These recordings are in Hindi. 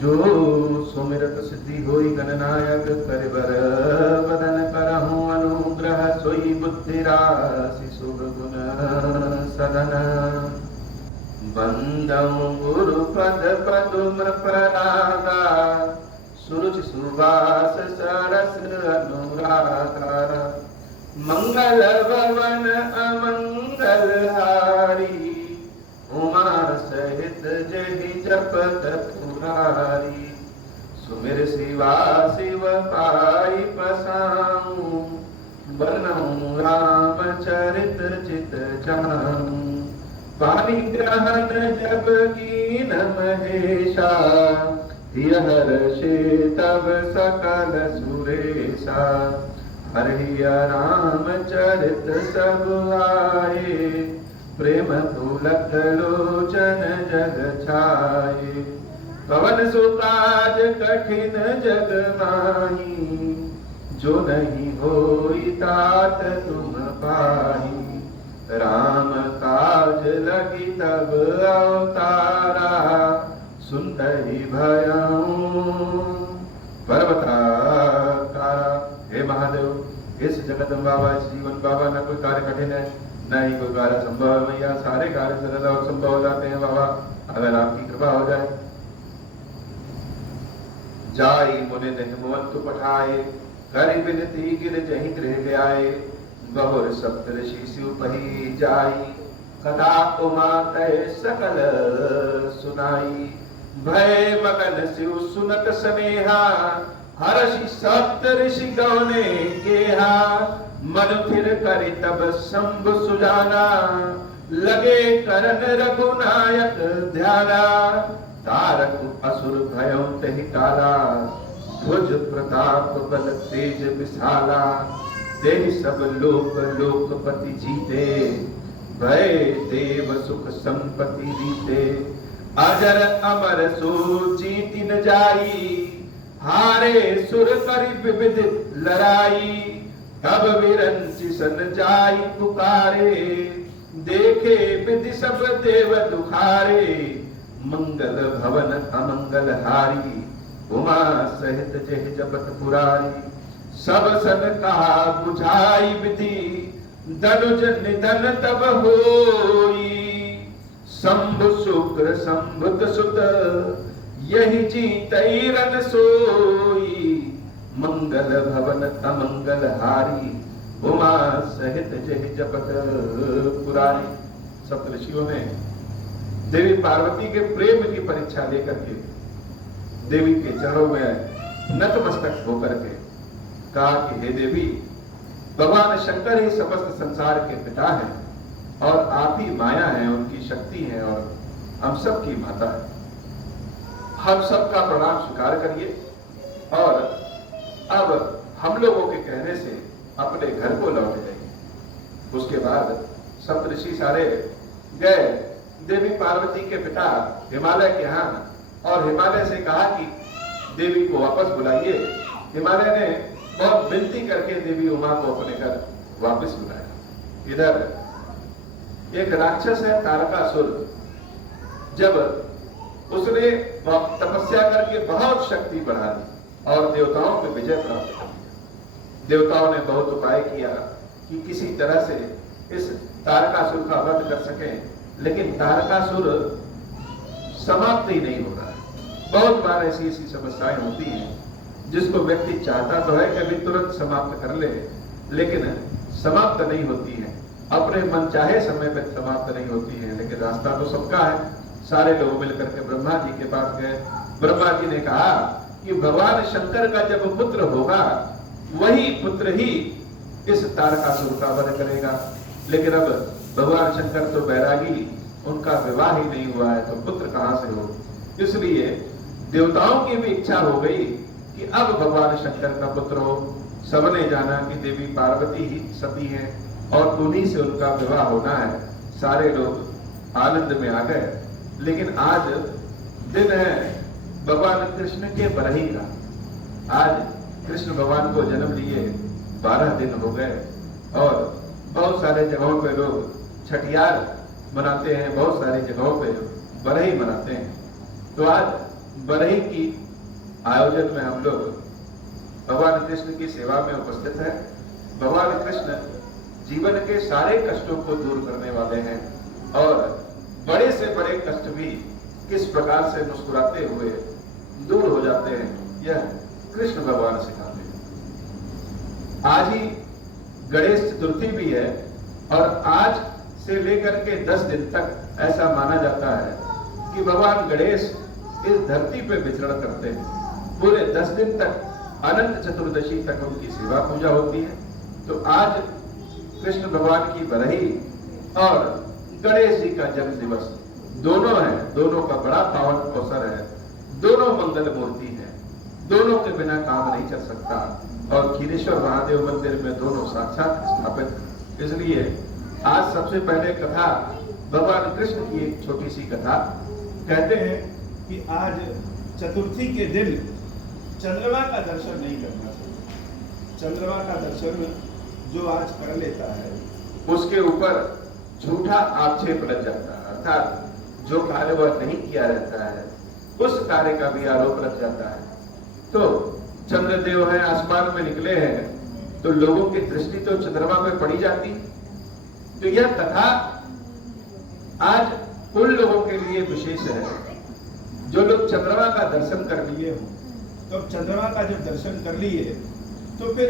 जो सुमिरत सिद्धि होई गणनायक करिबर बदन करहु अनुग्रह सोई बुद्धि राशि शुभ गुण सदन बंदऊ गुरु पद पदुम परागा सुरुचि सुवास सरस अनुरागा मंगल भवन अमंगल हारी उमा सहित जहि जपत पुरारी सुमिर शिवा शिव पाई पसाऊं बनऊं राम चरित चित जाऊं पानी ग्रहण जब कीन महेशा हर शे तब सकल सुरेशा हरिया राम चरित सब आए प्रेम तुलक लोचन जग छाए पवन सुकाज कठिन जग माही जो नहीं होई तात तुम पाही राम काज लगी तब अवतारा सुनहि भयऊ पर्वताकारा। हे महादेव, इस जगदम्ब बाबा, इस जीवन बाबा, न कोई कार्य कठिन है न ही कोई कार्य संभव है भैया, सारे कार्य सरल और संभव हो जाते हैं बाबा, अगर आपकी कृपा हो जाए। जाई मुनि हिमवंत पठाए करि विनती गिर जहि गृह आए बहुर सप्तऋषि शिव पही जाई कथा उमा तय सकल सुनाई भय मगन शिव सुनत स्नेहा हर्षि सप्त ऋषि गौने केहा मन फिर करि तब शंभु सुजाना लगे करन रघुनायक ध्याना तारक असुर भयों तहि काला भुज प्रताप बल तेज विशाला तेहि सब लोक लोकपति जीते भय देव सुख संपत्ति रीते अजर अमर सो जीति न जाई हारे सुर करि विविध लड़ाई तब विरंचि सन जाई पुकारे देखे विधि सब देव दुखारे मंगल भवन अमंगल हारी उमा सहित जह जपत पुरारी सब सन कहा बुझाई विधि धनुज निधन तब होई शंभु शुक्र संभुत सुत यही जीतई रन सोई मंगल भवन अमंगल हारी उमा सहित जहि जपत पुरारी। सप्तऋषियों ने देवी पार्वती के प्रेम की परीक्षा लेकर के देवी के चरणों में नतमस्तक होकर के कहा कि हे देवी, भगवान शंकर ही समस्त संसार के पिता हैं और आप ही माया हैं, उनकी शक्ति है और हम सब की माता है। हम सबका प्रणाम स्वीकार करिए और अब हम लोगों के कहने से अपने घर को लौट जाइए। उसके बाद सप्तऋषि सारे गए देवी पार्वती के पिता हिमालय के यहाँ और हिमालय से कहा कि देवी को वापस बुलाइए। हिमालय ने बहुत विनती करके देवी उमा को अपने घर वापस बुलाया। इधर एक राक्षस है तारकासुर, जब उसने तपस्या करके बहुत शक्ति बढ़ा दी और देवताओं पे विजय प्राप्त की। देवताओं ने बहुत उपाय किया कि किसी तरह से इस तारकासुर का वध कर सकें, लेकिन तारकासुर समाप्त ही नहीं हो रहा है। बहुत बार ऐसी ऐसी समस्याएं होती हैं जिसको व्यक्ति चाहता तो है कि अभी तुरंत समाप्त कर ले, लेकिन समाप्त नहीं होती है, अपने मन चाहे समय पर समाप्त नहीं होती है। लेकिन रास्ता तो सबका है। सारे लोग मिलकर के ब्रह्मा जी के पास गए। ब्रह्मा जी ने कहा कि भगवान शंकर का जब पुत्र होगा वही पुत्र ही इस तारकासुर का वध करेगा। लेकिन अब भगवान शंकर तो बैरागी, उनका विवाह ही नहीं हुआ है, तो पुत्र कहां से हो। इसलिए देवताओं की भी इच्छा हो गई कि अब भगवान शंकर का पुत्र हो। सबने जाना कि देवी पार्वती ही सती हैं और उन्हीं से उनका विवाह होना है। सारे लोग आनंद में आ गए। लेकिन आज दिन है भगवान कृष्ण के बरही का। आज कृष्ण भगवान को जन्म लिए 12 दिन हो गए और बहुत सारे जगहों पे लोग छठियार मनाते हैं, बहुत सारी जगहों पे बरही मनाते हैं। तो आज बरही की आयोजन में हम लोग भगवान कृष्ण की सेवा में उपस्थित है। भगवान कृष्ण जीवन के सारे कष्टों को दूर करने वाले हैं और बड़े से बड़े कष्ट भी किस प्रकार से मुस्कुराते हुए दूर हो जाते हैं, यह कृष्ण भगवान सिखाते हैं। आज ही गणेश चतुर्थी भी है और आज से लेकर के 10 दिन तक ऐसा माना जाता है कि भगवान गणेश इस धरती पे विचरण करते हैं। पूरे 10 दिन तक अनंत चतुर्दशी तक उनकी सेवा पूजा होती है। तो आज कृष्ण भगवान की बरही और गणेश जी का जन्म दिवस दोनों है, दोनों का बड़ा पावन अवसर है, दोनों मंगल मूर्ति है, दोनों के बिना काम नहीं चल सकता और खीरेश्वर महादेव मंदिर में दोनों साक्षात स्थापित। इसलिए आज सबसे पहले कथा भगवान कृष्ण की एक छोटी सी कथा। कहते हैं कि आज चतुर्थी के दिन चंद्रमा का दर्शन नहीं करना चाहिए। चंद्रमा का दर्शन जो आज कर लेता है उसके ऊपर झूठा आक्षेप लग जाता है, अर्थात जो कार्य वह नहीं किया रहता है उस कार्य का भी आरोप लग जाता है। तो चंद्रदेव है, आसमान में निकले हैं, तो लोगों की दृष्टि तो चंद्रमा पे पड़ी जाती। तो यह कथा आज उन लोगों के लिए विशेष है जो लोग चंद्रमा का दर्शन कर लिए हो। तो चंद्रमा का जब दर्शन कर लिए तो फिर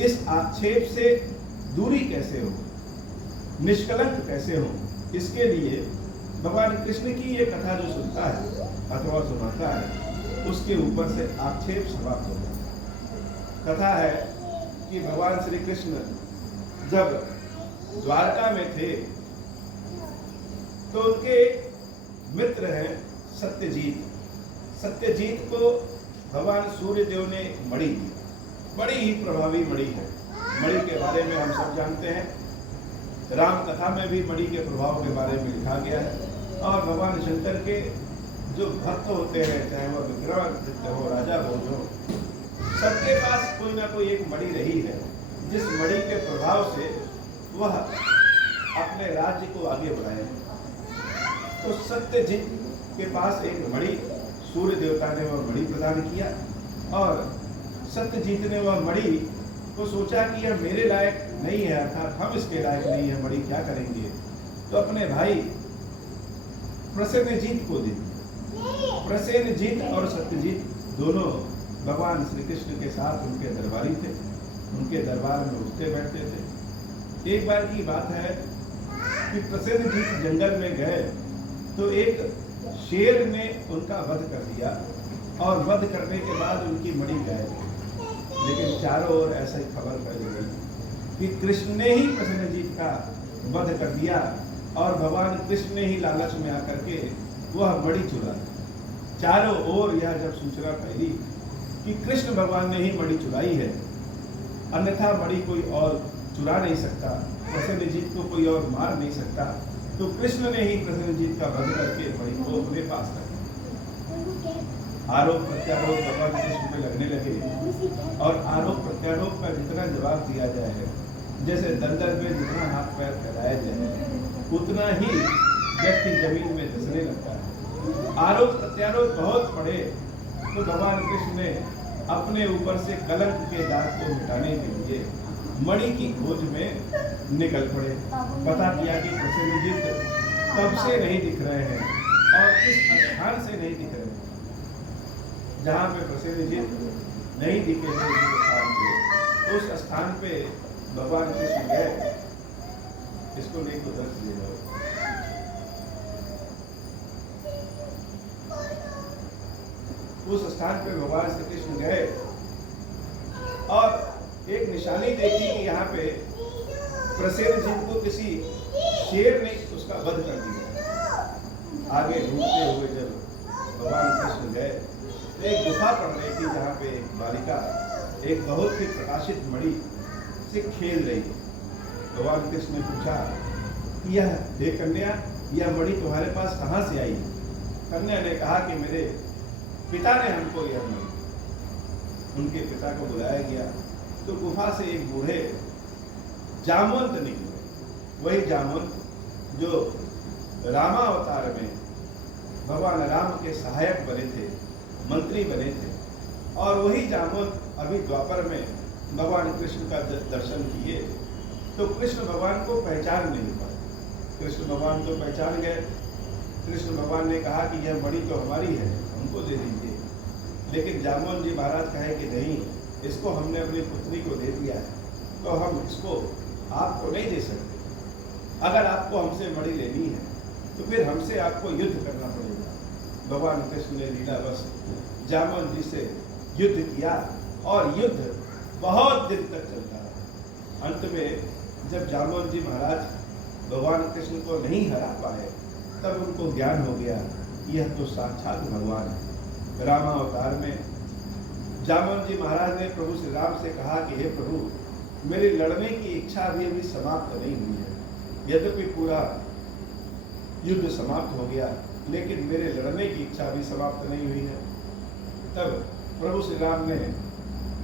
इस आक्षेप से दूरी कैसे हो, निष्कलंक कैसे हो, इसके लिए भगवान कृष्ण की ये कथा जो सुनता है अथवा सुनाता है उसके ऊपर से आक्षेप समाप्त होता है। कथा है कि भगवान श्री कृष्ण जब द्वारका में थे तो उनके मित्र हैं सत्यजीत। सत्यजीत को भगवान सूर्य देव ने मणि दी, बड़ी ही प्रभावी मणि है। मणि के बारे में हम सब जानते हैं, राम कथा में भी मणि के प्रभाव के बारे में लिखा गया है। और भगवान शंकर के जो भक्त होते हैं, चाहे वह विक्रमादित्य हो, राजा भोज हो, सबके पास कोई ना कोई एक मणि रही है जिस मणि के प्रभाव से वह अपने राज्य को आगे बढ़ाए। तो सत्यजीत के पास एक मणि सूर्य देवता ने वह मणि प्रदान किया और सत्यजीत ने वह मणि को सोचा कि यह मेरे लायक नहीं है, अर्थात हम इसके लायक नहीं है, मणि क्या करेंगे। तो अपने भाई प्रसेनजीत को दी। प्रसेनजीत और सत्यजीत दोनों भगवान श्री कृष्ण के साथ उनके दरबारी थे, उनके दरबार में उठते बैठते थे। एक बार की बात है कि प्रसेनजीत जंगल में गए तो एक शेर ने उनका वध कर दिया और वध करने के बाद उनकी मणि गायब। लेकिन चारों ओर ऐसा ही खबर फैल गई कि कृष्ण ने ही प्रसेनजीत का वध कर दिया और भगवान कृष्ण ने ही लालच में आकर के वह मणि चुरा। चारों ओर यह जब सूचना फैली कि कृष्ण भगवान ने ही मणि चुराई है, अन्यथा मणि कोई और चुरा नहीं सकता, प्रसेनजीत को कोई और मार नहीं सकता, तो कृष्ण ने ही प्रसेनजीत का वध करके मणि को अपने पास रखा। आरोप प्रत्यारोप भगवान कृष्ण में लगने लगे और आरोप प्रत्यारोप का जितना जवाब दिया जाए, जैसे दलदल में जितना हाथ पैर फैलाया जाए उतना ही व्यक्ति जमीन में धंसने लगता है। आरोप प्रत्यारोप बहुत पड़े तो भगवान कृष्ण ने अपने ऊपर से कलंक के दाग को मिटाने के लिए मणि की खोज में निकल पड़े। पता किया कि प्रसेनजीत कब से नहीं दिख रहे हैं और किस स्थान से नहीं दिख रहे हैं। जहाँ पे प्रसेनजीत नहीं दिखे थे उस स्थान पे भगवान कृष्ण गए। इसको नहीं तो दर्श दिए जाओ। उस स्थान पे भगवान श्री कृष्ण गए और एक निशानी देखी कि यहाँ पे प्रसेनजीत को किसी शेर ने उसका वध कर दिया। आगे ढूंढते हुए जब भगवान कृष्ण गए तो एक गुफा पड़ रही थी जहाँ पे एक बालिका एक बहुत ही प्रकाशित मणि से खेल रही है। भगवान कृष्ण ने पूछा कि यह हे कन्या, यह मणि तुम्हारे पास कहाँ से आई? कन्या ने कहा कि मेरे पिता ने हमको यह मणि। उनके पिता को बुलाया गया तो गुफा से एक बूढ़े जामवंत निकले, वही जामवंत जो रामावतार में भगवान राम के सहायक बने थे, मंत्री बने थे। और वही जामवंत अभी द्वापर में भगवान कृष्ण का दर्शन किए तो कृष्ण भगवान को पहचान नहीं पाए। कृष्ण भगवान को पहचान गए। कृष्ण भगवान ने कहा कि यह मणि तो हमारी है, हमको दे दीजिए। लेकिन जामवंत जी महाराज कहे कि नहीं, इसको हमने अपनी पुत्री को दे दिया है तो हम इसको आपको नहीं दे सकते। अगर आपको हमसे मणि लेनी है तो फिर हमसे आपको युद्ध करना पड़ेगा। भगवान कृष्ण ने लीलावश जामवंत जी से युद्ध किया और युद्ध बहुत दिन तक चलता रहा। अंत में जब जामवंत जी महाराज भगवान कृष्ण को नहीं हरा पाए तब उनको ज्ञान हो गया यह तो साक्षात भगवान है। रामावतार में जामवंत जी महाराज ने प्रभु श्री राम से कहा कि हे प्रभु, मेरी लड़ने की इच्छा अभी समाप्त नहीं हुई है। यद्यपि पूरा युद्ध समाप्त हो गया लेकिन मेरे लड़ने की इच्छा भी समाप्त नहीं हुई है। तब प्रभु श्री राम ने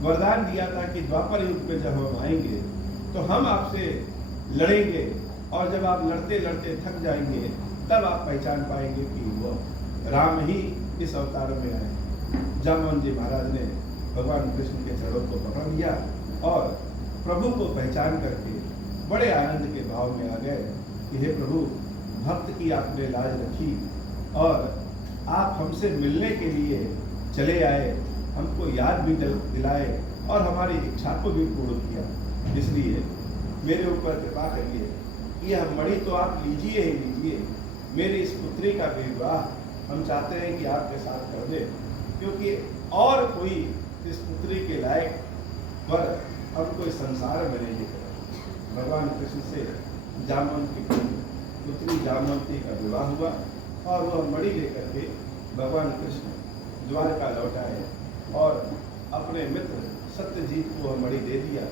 वरदान दिया था कि द्वापर युग में जब हम आएंगे तो हम आपसे लड़ेंगे और जब आप लड़ते लड़ते थक जाएंगे तब आप पहचान पाएंगे कि वो राम ही इस अवतार में आए। जामवंत जी महाराज ने भगवान कृष्ण के चरणों को पकड़ लिया और प्रभु को पहचान करके बड़े आनंद के भाव में आ गए कि हे प्रभु, भक्त की आपने लाज रखी और आप हमसे मिलने के लिए चले आए, हमको याद भी दिलाए और हमारी इच्छा को भी पूर्ण किया। इसलिए मेरे ऊपर कृपा करिए, यह मणि तो आप लीजिए ही लीजिए, मेरी इस पुत्री का विवाह हम चाहते हैं कि आपके साथ कर दें, क्योंकि और कोई इस पुत्री के लायक वर हमको इस संसार में नहीं दिख रहा। भगवान कृष्ण से जामवंत की पुत्री जामवंती का विवाह हुआ और वह मणि लेकर के भगवान कृष्ण द्वारका लौट आए और अपने मित्र सत्यजीत को वह मणि दे दिया।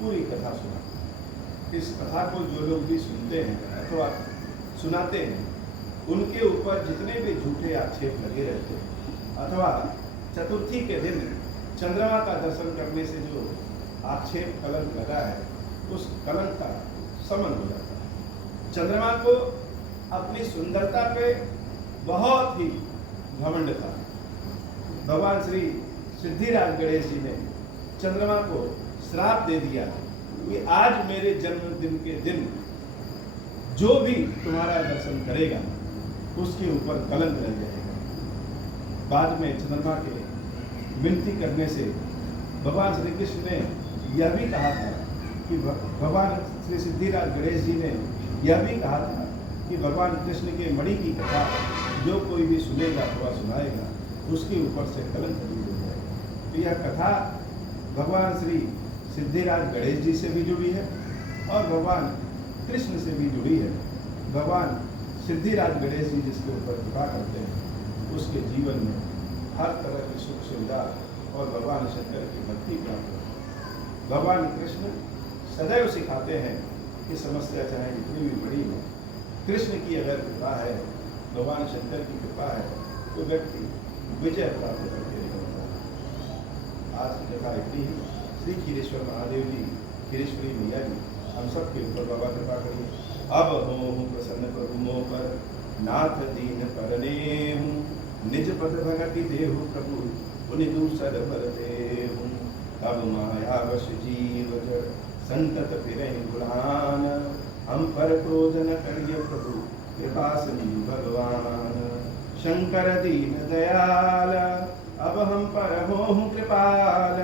पूरी कथा सुना। इस कथा को जो लोग भी सुनते हैं अथवा सुनाते हैं उनके ऊपर जितने भी झूठे आक्षेप लगे रहते हैं अथवा चतुर्थी के दिन चंद्रमा का दर्शन करने से जो आक्षेप कलंक लगा है उस कलंक का समन हो जाता है। चंद्रमा को अपनी सुंदरता पे बहुत ही घमंड था। भगवान श्री सिद्धिराज गणेश जी ने चंद्रमा को श्राप दे दिया कि आज मेरे जन्मदिन के दिन जो भी तुम्हारा दर्शन करेगा उसके ऊपर कलंक लग जाएगा। बाद में चंद्रमा के विनती करने से भगवान श्री कृष्ण ने यह भी कहा था कि भगवान श्री सिद्धिराज गणेश जी ने यह भी कहा था कि भगवान कृष्ण के मणि की कथा जो कोई भी सुनेगा अथवा सुनाएगा उसके ऊपर से कलंक दूर हो जाएगा। तो यह कथा भगवान श्री सिद्धिराज गणेश जी से भी जुड़ी है और भगवान कृष्ण से भी जुड़ी है। भगवान सिद्धिराज गणेश जी जिसके ऊपर कृपा करते हैं उसके जीवन में हर तरह की सुख सुविधा और भगवान शंकर की भक्ति प्राप्त होती है। भगवान कृष्ण सदैव सिखाते हैं कि समस्या चाहे जितनी भी बड़ी हो, कृष्ण की अगर कृपा है, भगवान शंकर की कृपा है तो व्यक्ति विजय प्राप्त करके निकलता है। आज की कथा इतनी ही। श्री खीरेश्वर महादेव जी, खीरेश्वरी मैया जी हम सब के ऊपर बाबा कृपा करिए। अब हो प्रसन्न प्रभु मोह पर, नाथ दीन परने हूँ, निज पद भगति देहु प्रभु पुनि दूसर बर देहु। अब माया वश जीव जड़ संतत फिरहि गुलान, हम पर क्रोध न करिए प्रभु कृपा सिंधु भगवान। शंकर दीन दयाल अब हम पर होहु कृपाल,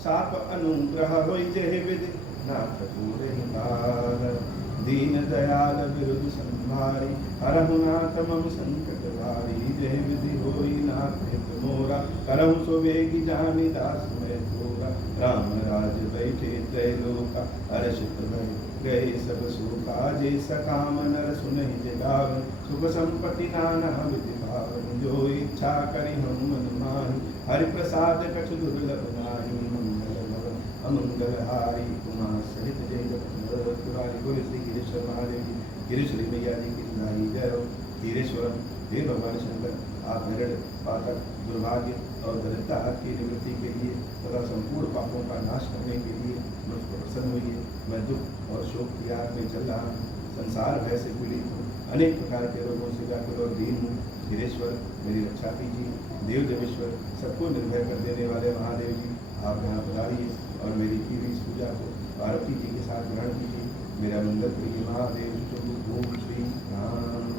साप अनुग्रह होई जेहि विधि नाथ पूरे काल। दीन दयाल विरुद्ध संभारी, हरहु नाथ मम संकट भारी। जेहि विधि होई नाथ हित मोरा, करहु सो वेगी जानि दास मैं थोरा। राम राज बैठे त्रैलोका, हर्षित भय गए सब सुखा। जे सकाम नर सुनहि जगावन, सुख संपत्ति नाना विधि पावन। जो इच्छा करि हम मन माहि, हरि प्रसाद कछु दुर्लभ नाहि। अमंगल हारी उमा सहित जय जगत पुरारी। बोले श्री गिरीश्वर महादेव जी, गिरीश्वरी मैया जी की नाई जय हो। गिरीश्वरम हे भगवान शंकर, आप मेरठ पातक दुर्भाग्य और दरिद्रता की निवृत्ति के लिए तथा संपूर्ण पापों का नाश करने के लिए मुझ पर प्रसन्न हुई है। मैं दुख और शोक की आग में चल रहा हूँ, संसार भय से पीड़ित हूँ। अनेक प्रकार के रोगों से व्याकुल और दीन हूँ। धीरेश्वर मेरी रक्षा कीजिए। देव देवेश्वर सबको निर्भय कर देने वाले महादेव जी, आप यहाँ पधारिए और मेरी की हुई इस पूजा को पार्वती जी के साथ ग्रहण कीजिए। मेरा मंगल प्रिय महादेव। ओम श्री राम।